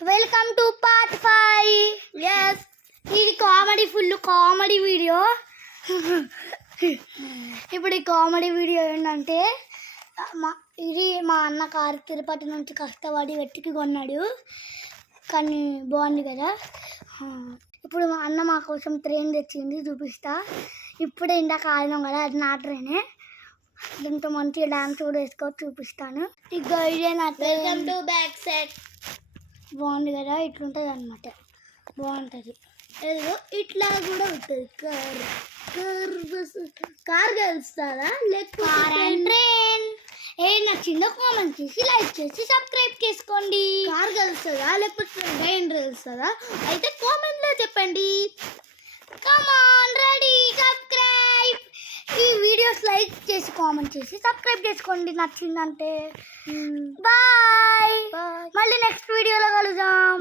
Welcome to part 5. Yes, ఇది full comedy video. ఇప్పుడు ఈ కామెడీ వీడియో ఏంటంటే మా అన్న కారు తిరుపతి నుంచి కష్టపడి వెతికి కొన్నాడు, కానీ బాగుంది కదా. ఇప్పుడు మా అన్న మా కోసం ట్రైన్ తెచ్చింది, చూపిస్తా. ఇప్పుడే ఇందాక ఆడినాం కదా, అది నా ట్రైనే. దీంతో మంచిగా డాన్స్ కూడా వేసుకోవచ్చు, చూపిస్తాను. ఇక ఇదే నా వెల్కమ్ టు బ్యాక్ సెట్. బాగుంది కదా, ఇట్లుంటుంది అనమాట, బాగుంటుంది. ఏదో ఇట్లా కూడా ఉంటుంది. కార్ గెలుస్తుందా లేకపోతే ట్రైన్? ఏం నచ్చిందో కామెంట్ చేసి లైక్ చేసి సబ్స్క్రైబ్ చేసుకోండి. కార్ గెలుస్తుందా లేకపోతే ట్రైన్ గెలుస్తుందా అయితే కామెంట్లో చెప్పండి. Come on, ready, subscribe. ఈ వీడియోస్ లైక్ చేసి కామెంట్ చేసి సబ్స్క్రైబ్ చేసుకోండి నచ్చిందంటే. బాయ్, మళ్ళీ నెక్స్ట్ వీడియోలో కలుద్దాం.